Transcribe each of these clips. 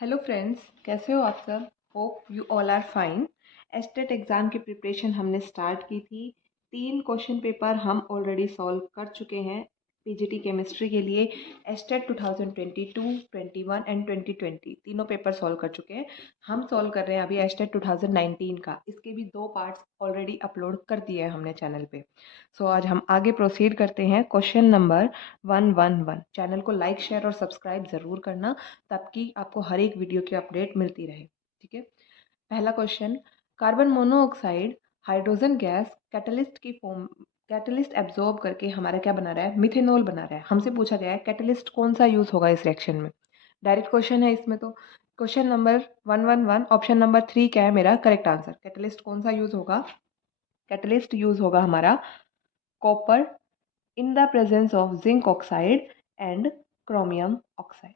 Hello friends, कैसे हो आप सब। Hope you all are fine. State exam की प्रिपरेशन हमने स्टार्ट की थी। 3 क्वेश्चन पेपर हम ऑलरेडी सॉल्व कर चुके हैं पीजीटी केमिस्ट्री के लिए। एस्टेट 2022, 21 एंड 2020 तीनों पेपर सॉल्व कर चुके हैं। हम सॉल्व कर रहे हैं अभी एस्टेट 2019 का। इसके भी 2 पार्ट्स ऑलरेडी अपलोड कर दिए हैं हमने चैनल पे। सो आज हम आगे प्रोसीड करते हैं। Question number 111। चैनल को लाइक, शेयर और सब्सक्राइब ज़रूर करना ताकि आपको हर एक वीडियो की अपडेट मिलती रहे। ठीक है। पहला question, carbon monoxide hydrogen gas catalyst absorb करके हमारा क्या बना रहा है, मिथेनॉल बना रहा है। हमसे पूछा गया है कैटलिस्ट कौन सा यूज होगा इस रिएक्शन में। डायरेक्ट क्वेश्चन है इसमें। तो क्वेश्चन नंबर 111 ऑप्शन नंबर 3 क्या है मेरा करेक्ट आंसर। कैटलिस्ट कौन सा यूज होगा, कैटलिस्ट यूज होगा हमारा copper in the presence of zinc oxide and chromium oxide.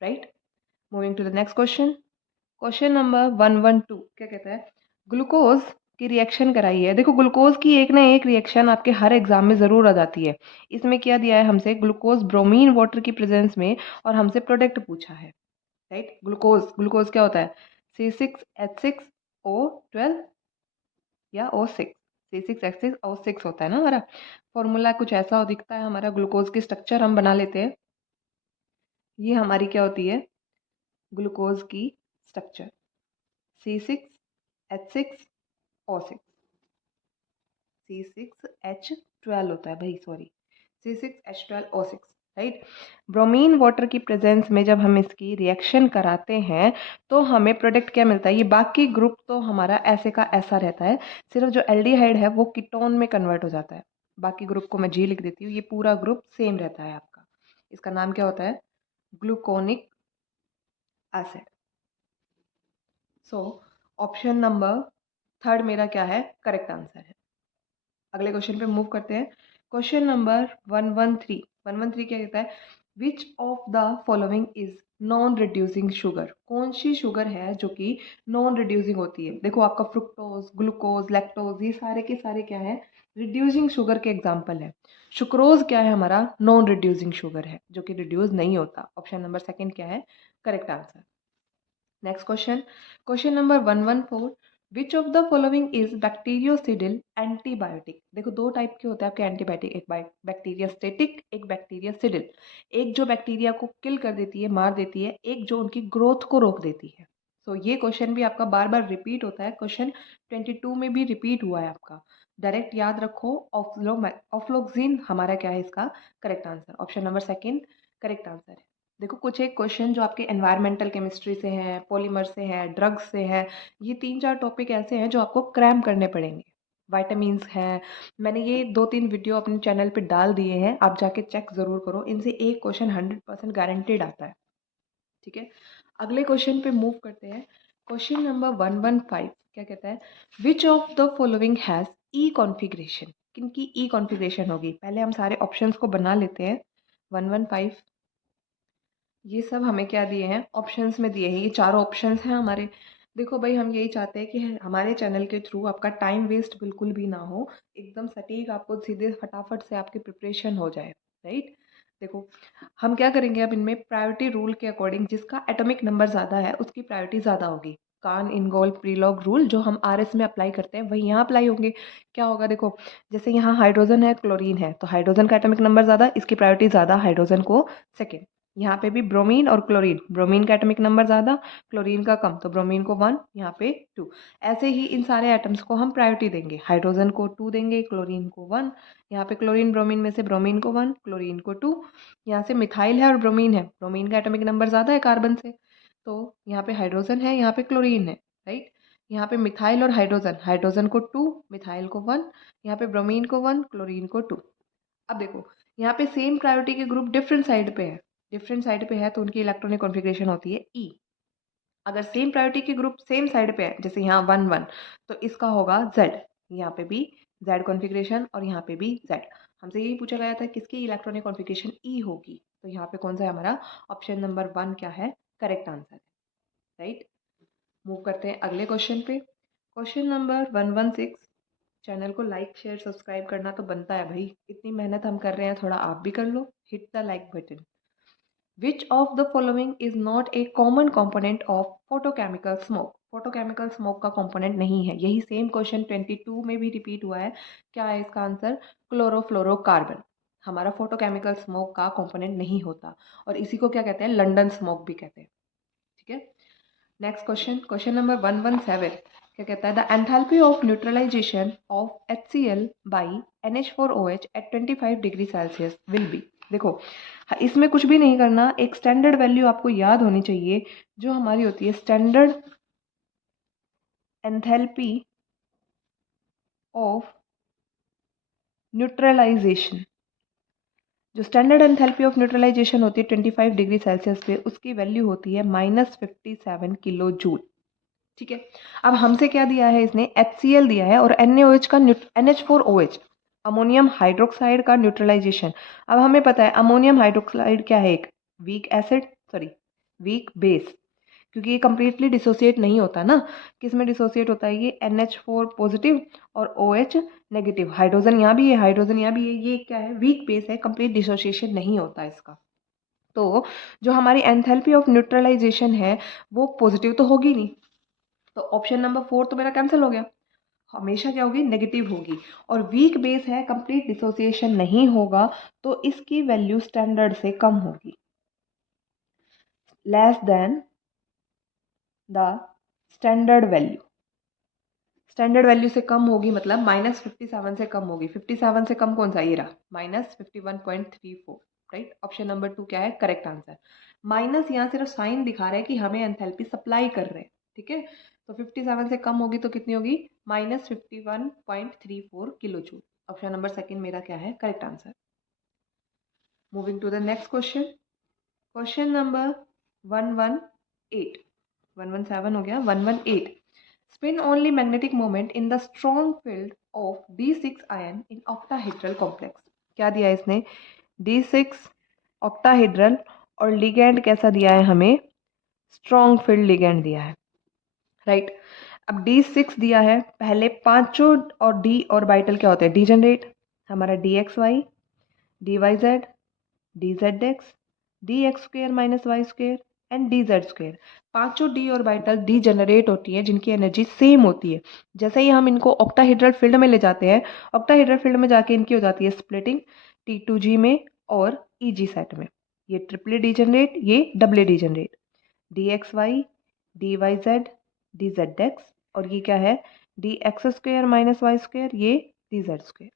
Right. Moving to the next question. Question number 112 क्या कहता है, ग्लूकोज की रिएक्शन कराई है। देखो ग्लूकोज की एक ना एक रिएक्शन आपके हर एग्जाम में जरूर आ जाती है। इसमें क्या दिया है हमसे, ग्लूकोज ब्रोमीन वाटर की प्रेजेंस में, और हमसे प्रोडक्ट पूछा है। राइट। ग्लूकोज ग्लूकोज क्या होता है, C6H6O12 या O6। C6H6O6 होता है ना हमारा फॉर्मूला। कुछ ऐसा दिखता है हमारा ग्लूकोज की स्ट्रक्चर हम बना लेते हैं। ये हमारी क्या होती है, ग्लूकोज की स्ट्रक्चर C6H6O6। C6H12 होता है भाई, sorry, C6H12O6। Right. Bromine water की प्रेजेंस में जब हम इसकी रिएक्शन कराते हैं तो हमें प्रोडक्ट क्या मिलता है। ये बाकी ग्रुप तो हमारा ऐसे का ऐसा रहता है, सिर्फ जो एल्डिहाइड है वो कीटोन में कन्वर्ट हो जाता है। बाकी ग्रुप को मैं जी लिख देती हूँ, ये पूरा ग्रुप सेम रहता है आपका। इसका नाम क्या होता है, ग्लूकोनिक एसिड। सो ऑप्शन नंबर थर्ड मेरा क्या है, करेक्ट आंसर है। अगले क्वेश्चन पे मूव करते हैं। क्वेश्चन नंबर 113 क्या कहता है, which of the following is non reducing sugar. कौन सी शुगर है जो कि नॉन रिड्यूसिंग होती है। देखो आपका फ्रुक्टोज, ग्लूकोज, लैक्टोज, ये सारे के सारे क्या है, रिड्यूसिंग शुगर के एग्जाम्पल है। सुक्रोज क्या है हमारा, नॉन रिड्यूसिंग शुगर है जो कि रिड्यूस नहीं होता। ऑप्शन नंबर सेकंड क्या है, correct answer. Next question, question number 114, which of the following is bactericidal antibiotic. देखो दो टाइप के होते हैं आपके एंटीबायोटिक, एक बैक्टीरियास्टेटिक, एक बैक्टीरियासिडिल। एक जो बैक्टीरिया को किल कर देती है, मार देती है, एक जो उनकी ग्रोथ को रोक देती है। तो ये क्वेश्चन भी आपका बार बार रिपीट होता है, क्वेश्चन 22 में भी रिपीट हुआ है आपका। डायरेक्ट याद रखो, ऑफ्लोक्सिन हमारा क्या है इसका correct answer. Option number second correct answer है। देखो कुछ एक क्वेश्चन जो आपके एनवायरमेंटल केमिस्ट्री से हैं, पॉलीमर से हैं, ड्रग्स से हैं, ये 3-4 टॉपिक ऐसे हैं जो आपको क्रैम करने पड़ेंगे। वाइटामिन्स हैं, मैंने ये 2-3 वीडियो अपने चैनल पे डाल दिए हैं, आप जाके चेक ज़रूर करो। इनसे एक क्वेश्चन 100% गारंटेड आता है। ठीक है। अगले क्वेश्चन पे मूव करते हैं। क्वेश्चन नंबर 115 क्या कहता है, which of the following has E configuration. किनकी ई कॉन्फ़िगरेशन होगी, पहले हम सारे ऑप्शंस को बना लेते हैं। 115 ये सब हमें क्या दिए हैं, ऑप्शंस में दिए हैं। ये चारों ऑप्शंस हैं हमारे। देखो भाई हम यही चाहते हैं कि हमारे चैनल के थ्रू आपका टाइम वेस्ट बिल्कुल भी ना हो, एकदम सटीक आपको सीधे फटाफट से आपकी प्रिपरेशन हो जाए। राइट। देखो हम क्या करेंगे अब इनमें, प्रायोरिटी रूल के अकॉर्डिंग जिसका एटॉमिक नंबर ज़्यादा है उसकी प्रायोरिटी ज़्यादा होगी। कान इनगोल प्रीलॉग रूल जो हम आरएस में अप्लाई करते हैं वही यहाँ अप्लाई होंगे। क्या होगा देखो, जैसे यहाँ हाइड्रोजन है, क्लोरीन है, तो हाइड्रोजन का एटॉमिक नंबर ज़्यादा, इसकी प्रायोरिटी ज़्यादा, हाइड्रोजन को सेकेंड। यहाँ पे भी ब्रोमीन और क्लोरीन, ब्रोमीन का एटॉमिक नंबर ज़्यादा, क्लोरीन का कम, तो ब्रोमीन को 1, यहाँ पे 2। ऐसे ही इन सारे एटम्स को हम प्रायोरिटी देंगे। हाइड्रोजन को 2 देंगे, क्लोरीन को 1, यहाँ पे क्लोरीन ब्रोमीन में से ब्रोमीन को 1, क्लोरीन को 2। यहाँ से मिथाइल है और ब्रोमीन है, ब्रोमीन का एटॉमिक नंबर ज़्यादा है कार्बन से, तो यहाँ पे हाइड्रोजन है, यहाँ पे क्लोरीन है। राइट। यहाँ पे मिथाइल और हाइड्रोजन, हाइड्रोजन को 2, मिथाइल को 1, यहाँ पे ब्रोमीन को 1, क्लोरीन को 2। अब देखो यहाँ पे सेम प्रायोरिटी के ग्रुप डिफरेंट साइड पे है, डिफरेंट साइड पे है तो उनकी इलेक्ट्रॉनिक कॉन्फ़िगरेशन होती है ई। अगर सेम प्रायोरिटी के ग्रुप सेम साइड पे है, जैसे यहाँ 1 1, तो इसका होगा जेड। यहाँ पे भी जेड कॉन्फ़िगरेशन और यहाँ पे भी जेड। हमसे यही पूछा गया था किसकी इलेक्ट्रॉनिक कॉन्फ़िगरेशन ई होगी, तो यहाँ पे कौन सा है हमारा, ऑप्शन नंबर 1 क्या है, करेक्ट आंसर है। राइट। मूव करते हैं अगले क्वेश्चन पे। Question number 116। चैनल को लाइक, शेयर, सब्सक्राइब करना तो बनता है भाई, इतनी मेहनत हम कर रहे हैं, थोड़ा आप भी कर लो, hit the like button. Which of the following is not a common component of photochemical smoke? Photochemical smoke का कॉम्पोनेंट नहीं है। यही सेम क्वेश्चन 22 में भी रिपीट हुआ है। क्या है इसका आंसर? क्लोरोफ्लोरोकार्बन हमारा फोटोकेमिकल स्मोक का कॉम्पोनेंट नहीं होता, और इसी को क्या कहते हैं? लंदन स्मोक भी कहते हैं। ठीक है, नेक्स्ट क्वेश्चन, क्वेश्चन नंबर 117 क्या कहता है? The enthalpy of neutralisation of HCl by NH4OH at 25 degree Celsius will be. देखो, इसमें कुछ भी नहीं करना, एक स्टैंडर्ड वैल्यू आपको याद होनी चाहिए जो हमारी होती है स्टैंडर्ड एंथैल्पी ऑफ न्यूट्रलाइजेशन। जो स्टैंडर्ड एंथैल्पी ऑफ न्यूट्रलाइजेशन होती है 25 डिग्री सेल्सियस पे, उसकी वैल्यू होती है -57 किलो जूल। ठीक है, अब हमसे क्या दिया है? इसने HCl दिया है और NaOH का NH4OH अमोनियम हाइड्रोक्साइड का न्यूट्रलाइजेशन। अब हमें पता है अमोनियम हाइड्रोक्साइड क्या है? एक weak acid, sorry weak base, क्योंकि ये कंप्लीटली डिसोसिएट नहीं होता ना। किस में डिसोसिएट होता है? ये NH4 पॉजिटिव और OH नेगेटिव। हाइड्रोजन यहाँ भी है, हाइड्रोजन यहाँ भी है। ये क्या है? वीक बेस है, कंप्लीट डिसोसिएशन नहीं होता इसका। तो जो हमारी एंथैल्पी ऑफ न्यूट्रलाइजेशन है वो पॉजिटिव तो होगी नहीं, तो ऑप्शन नंबर 4 तो मेरा कैंसिल हो गया। हमेशा क्या होगी? नेगेटिव होगी। और वीक बेस है, कंप्लीट डिसोसिएशन नहीं होगा, तो इसकी वैल्यू स्टैंडर्ड से कम होगी, less than the standard value. Standard value से कम होगी मतलब -57 से कम होगी। 57 से कम कौन सा? ये रहा, -51.34। राइट, ऑप्शन नंबर 2 क्या है? Correct answer. माइनस यहाँ सिर्फ साइन दिखा रहा है कि हमें एंथैल्पी सप्लाई कर रहे हैं। ठीक है, तो 57 से कम होगी तो कितनी होगी? -51.34 kilo joule. Option number second मेरा क्या है? Correct answer. Moving to the next question, question number 118, 117 हो गया, 118। Spin only magnetic moment in the strong field of D6 ion in octahedral complex। क्या दिया है इसने? D6 octahedral और लिगेंड कैसा दिया है हमें? स्ट्रॉन्ग फील्ड लिगेंड दिया है। राइट, अब D6 दिया है, पहले पांचों और D ऑर्बिटल क्या होते हैं? डीजनरेट। हमारा DXY, DYZ, DZX, DX² - Y² and DZ²। पांचों D ऑर्बिटल डीजेनरेट होती है जिनकी एनर्जी सेम होती है। जैसे ही हम इनको ऑक्टाहेड्रल फील्ड में ले जाते हैं, ऑक्टाहेड्रल फील्ड में जाके इनकी हो जाती है स्प्लिटिंग T2G में और EG सेट में। ये ट्रिपली डीजेनरेट, ये डबली डीजेनरेट। DXY, DYZ, DZX, और ये क्या है? DX² - Y², ये DZ²।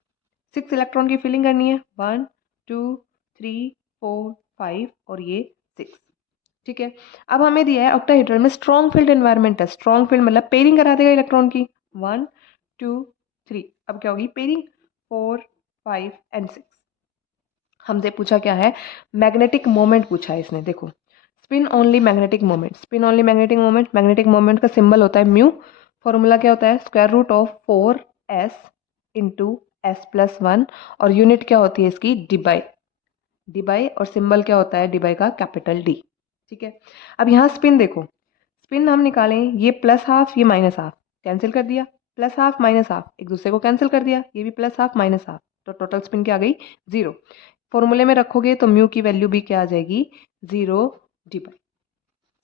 6 इलेक्ट्रॉन की फिलिंग करनी है, 1 2 3 4 5 और ये 6। ठीक है, अब हमें दिया है ऑक्टाहेड्रल में स्ट्रॉन्ग फील्ड एनवायरनमेंट है। स्ट्रॉन्ग फील्ड मतलब पेयरिंग करा देगा इलेक्ट्रॉन की, 1 2 3। अब क्या होगी? Pairing 4 5 and 6। हमसे पूछा क्या है? मैग्नेटिक मोमेंट पूछा है इसने। देखो, spin only magnetic moment, spin only magnetic moment, magnetic moment का सिंबल होता है म्यू। फॉर्मूला क्या होता है? √4s इंटू s+1, और यूनिट क्या होती है इसकी? डिबाई। डिबाई और सिंबल क्या होता है डिबाई का? Capital D। ठीक है, अब यहाँ स्पिन देखो, स्पिन हम निकालें, ये +½ ये -½ कैंसिल कर दिया, +½ -½ एक दूसरे को कैंसिल कर दिया, ये भी +½ -½ तो टोटल स्पिन क्या आ गई? 0। फॉर्मूले में रखोगे तो म्यू की वैल्यू भी क्या आ जाएगी? 0 debye.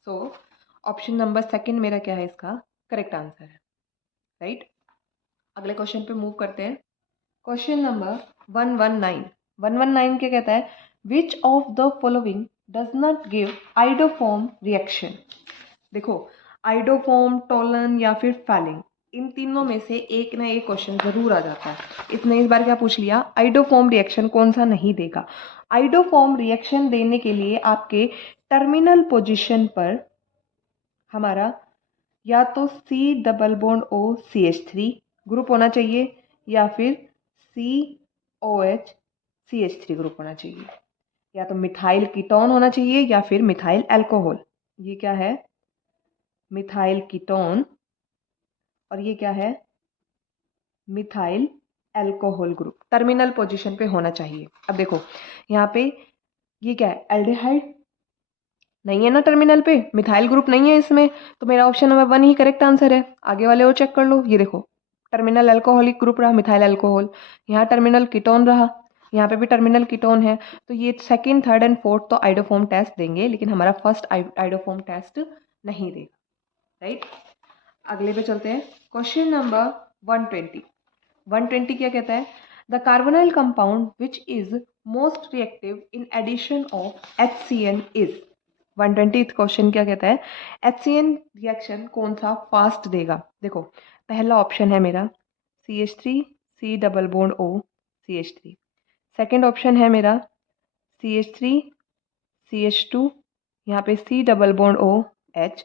So option number second मेरा क्या है इसका? करेक्ट आंसर है। राइट, अगले क्वेश्चन पे मूव करते हैं। क्वेश्चन नंबर 119, 119 क्या कहता है? Which of the following does not give iodoform reaction. देखो, आइडोफॉर्म, टोलन या फिर फैलिंग, इन तीनों में से एक ना एक क्वेश्चन जरूर आ जाता है। इसने इस बार क्या पूछ लिया? आइडोफॉर्म रिएक्शन कौन सा नहीं देगा। आइडोफॉर्म रिएक्शन देने के लिए आपके टर्मिनल पोजीशन पर हमारा या तो C≡O ग्रुप होना चाहिए या फिर COH CH3 ग्रुप होना चाहिए, या तो मिथाइल कीटोन होना चाहिए या फिर मिथाइल अल्कोहल। ये क्या है? मिथाइल कीटोन, और ये क्या है? Methyl alcohol group terminal position पे होना चाहिए। अब देखो यहाँ पे ये क्या है? एल्डिहाइड नहीं है ना टर्मिनल पे, मिथाइल ग्रुप नहीं है इसमें, तो मेरा ऑप्शन नंबर 1 ही करेक्ट आंसर है। आगे वाले और चेक कर लो, ये देखो टर्मिनल अल्कोहलिक ग्रुप रहा मिथाइल अल्कोहल, यहाँ टर्मिनल कीटोन रहा, यहाँ पे भी टर्मिनल कीटोन है, तो ये सेकंड, थर्ड एंड फोर्थ तो आइडोफॉर्म टेस्ट देंगे, लेकिन हमारा फर्स्ट आइडोफॉर्म टेस्ट नहीं देगा, राइट। अगले पे चलते हैं, क्वेश्चन नंबर 120। 120 क्या कहता है? The carbonyl compound which is most reactive in addition of HCN is. 120 question क्या कहता है? HCN रिएक्शन कौन सा फास्ट देगा? देखो, पहला ऑप्शन है मेरा CH3 C double bond O CH3। Second option है मेरा CH3 CH2, यहाँ पे C double bond O H।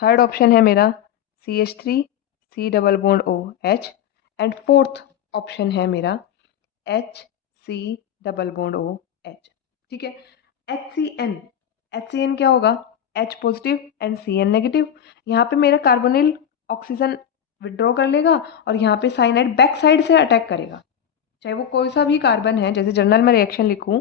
Third option है मेरा CH3 C double bond O H। And fourth option है मेरा HC double bond O H। ठीक है। HCN क्या होगा? H positive and CN negative. यहाँ पे मेरा कार्बोनिल ऑक्सीजन विड्रॉ कर लेगा और यहाँ पे साइनाइड बैक साइड से अटैक करेगा, चाहे वो कोई सा भी कार्बन है। जैसे जनरल में रिएक्शन लिखूं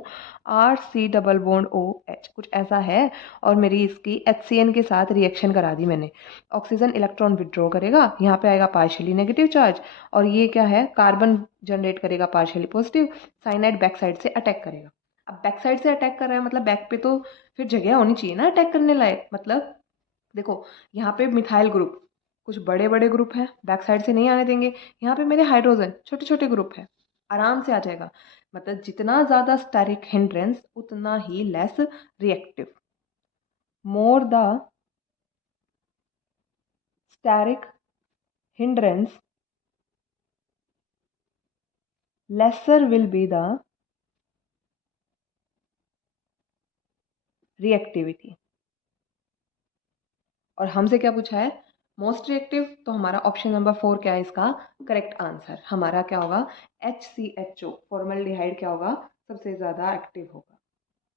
RC डबल बॉन्ड OH, कुछ ऐसा है, और मेरी इसकी HCN के साथ रिएक्शन करा दी मैंने। ऑक्सीजन इलेक्ट्रॉन विड्रॉ करेगा, यहाँ पे आएगा पार्शियली नेगेटिव चार्ज, और ये क्या है? कार्बन जनरेट करेगा partially positive, cyanide back side से अटैक करेगा। अब बैक साइड से अटैक कर रहा है मतलब बैक पे तो फिर जगह होनी चाहिए ना अटैक करने लायक। मतलब देखो, यहाँ पे मिथाइल ग्रुप कुछ बड़े बड़े ग्रुप हैं, बैक साइड से नहीं आने देंगे। यहाँ पे मेरे हाइड्रोजन छोटे छोटे ग्रुप है, आराम से आ जाएगा। मतलब जितना ज़्यादा स्टेरिक हिंड्रेंस उतना ही less reactive. More the steric hindrance lesser will be the reactivity. और हमसे क्या पूछा है? मोस्ट रिएक्टिव, तो हमारा ऑप्शन नंबर 4 क्या है इसका करेक्ट आंसर? हमारा क्या होगा? HCHO फॉर्मल्डिहाइड क्या होगा? सबसे ज़्यादा एक्टिव होगा।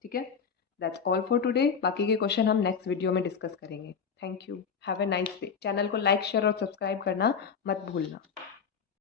ठीक है। That's all for today. बाकी के क्वेश्चन हम नेक्स्ट वीडियो में डिस्कस करेंगे। Thank you, have a nice day. Channel को लाइक शेयर और सब्सक्राइब करना मत भूलना।